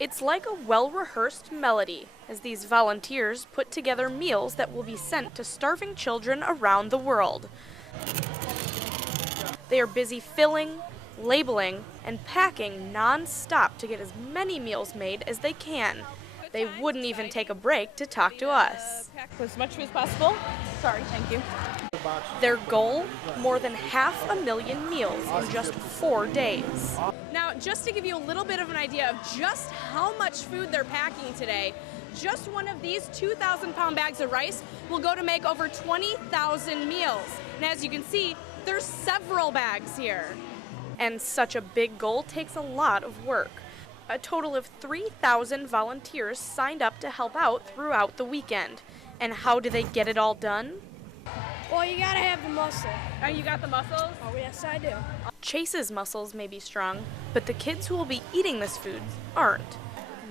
It's like a well-rehearsed melody as these volunteers put together meals that will be sent to starving children around the world. They are busy filling, labeling, and packing non-stop to get as many meals made as they can. They wouldn't even take a break to talk to us. Pack as much food as possible. Sorry, thank you. Their goal? More than 500,000 meals in just 4 days. Now, just to give you a little bit of an idea of just how much food they're packing today, just one of these 2,000-pound bags of rice will go to make over 20,000 meals. And as you can see, there's several bags here. And such a big goal takes a lot of work. A total of 3,000 volunteers signed up to help out throughout the weekend. And how do they get it all done? Well, you gotta have the muscle. Oh, you got the muscles? Oh, yes, I do. Chase's muscles may be strong, but the kids who will be eating this food aren't.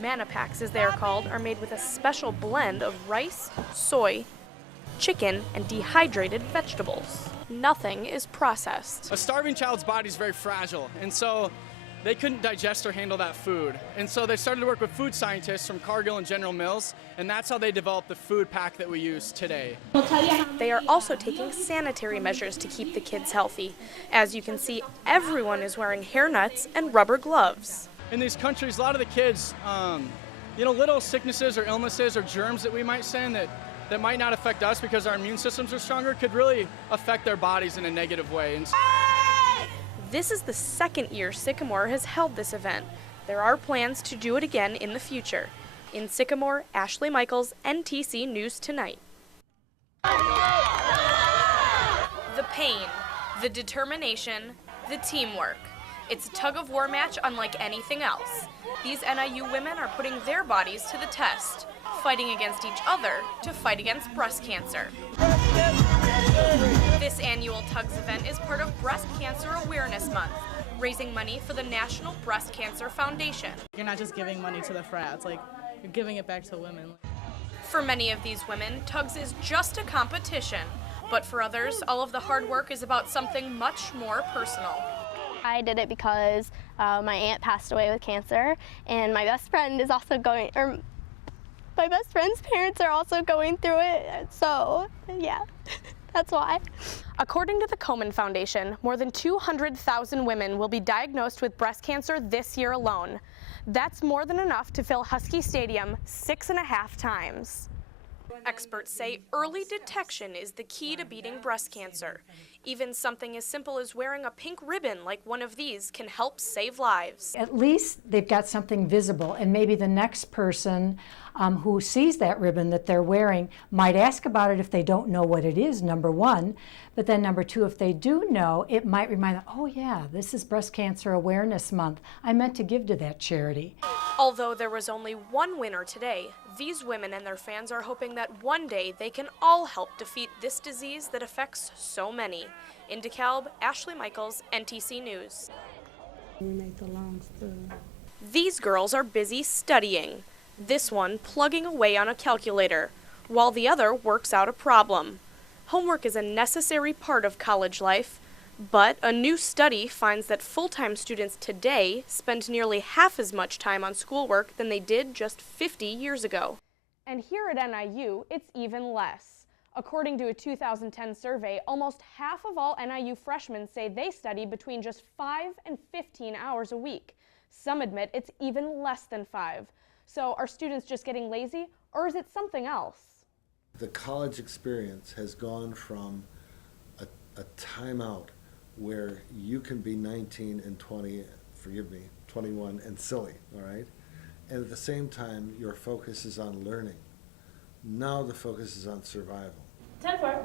Manna packs, as they are called, are made with a special blend of rice, soy, chicken, and dehydrated vegetables. Nothing is processed. A starving child's body is very fragile, and so they couldn't digest or handle that food. And so they started to work with food scientists from Cargill and General Mills, and that's how they developed the food pack that we use today. They are also taking sanitary measures to keep the kids healthy. As you can see, everyone is wearing hairnets and rubber gloves. In these countries, a lot of the kids, little sicknesses or illnesses or germs that we might send that might not affect us because our immune systems are stronger could really affect their bodies in a negative way. This is the second year Sycamore has held this event. There are plans to do it again in the future. In Sycamore, Ashley Michels, NTC News Tonight. The pain, the determination, the teamwork. It's a tug-of-war match unlike anything else. These NIU women are putting their bodies to the test, fighting against each other to fight against breast cancer. This annual Tugs event is part of Breast Cancer Awareness Month, raising money for the National Breast Cancer Foundation. You're not just giving money to the frats, like you're giving it back to women. For many of these women, Tugs is just a competition, but for others, all of the hard work is about something much more personal. I did it because my aunt passed away with cancer, and my best friend is also my best friend's parents are also going through it, so yeah, that's why. According to the Komen Foundation, more than 200,000 women will be diagnosed with breast cancer this year alone. That's more than enough to fill Husky Stadium 6.5 times. Experts say early detection is the key to beating breast cancer. Even something as simple as wearing a pink ribbon like one of these can help save lives. At least they've got something visible, and maybe the next person who sees that ribbon that they're wearing might ask about it if they don't know what it is, number one. But then number two, if they do know, it might remind them, oh yeah, this is Breast Cancer Awareness Month. I meant to give to that charity. Although there was only one winner today, these women and their fans are hoping that one day they can all help defeat this disease that affects so many. In DeKalb, Ashley Michels, NTC News. These girls are busy studying. This one plugging away on a calculator, while the other works out a problem. Homework is a necessary part of college life, but a new study finds that full-time students today spend nearly half as much time on schoolwork than they did just 50 years ago. And here at NIU, it's even less. According to a 2010 survey, almost half of all NIU freshmen say they study between just 5 and 15 hours a week. Some admit it's even less than 5. So are students just getting lazy, or is it something else? The college experience has gone from a timeout where you can be 19 and 20, 21 and silly, all right? And at the same time, your focus is on learning. Now the focus is on survival. 10-4.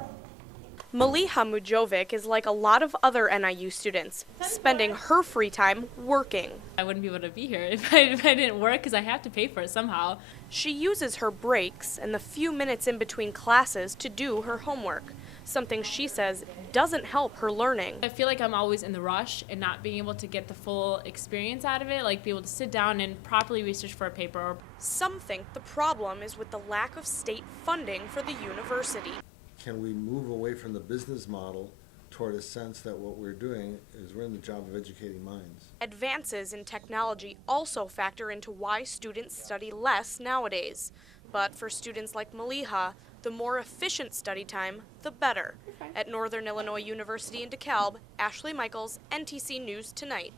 Maliha Mujovic is like a lot of other NIU students, spending her free time working. I wouldn't be able to be here if I didn't work because I have to pay for it somehow. She uses her breaks and the few minutes in between classes to do her homework, something she says doesn't help her learning. I feel like I'm always in the rush and not being able to get the full experience out of it, like be able to sit down and properly research for a paper. Some think the problem is with the lack of state funding for the university. Can we move away from the business model toward a sense that what we're doing is we're in the job of educating minds. Advances in technology also factor into why students study less nowadays. But for students like Maliha, the more efficient study time, the better. At Northern Illinois University in DeKalb, Ashley Michels, NTC News Tonight.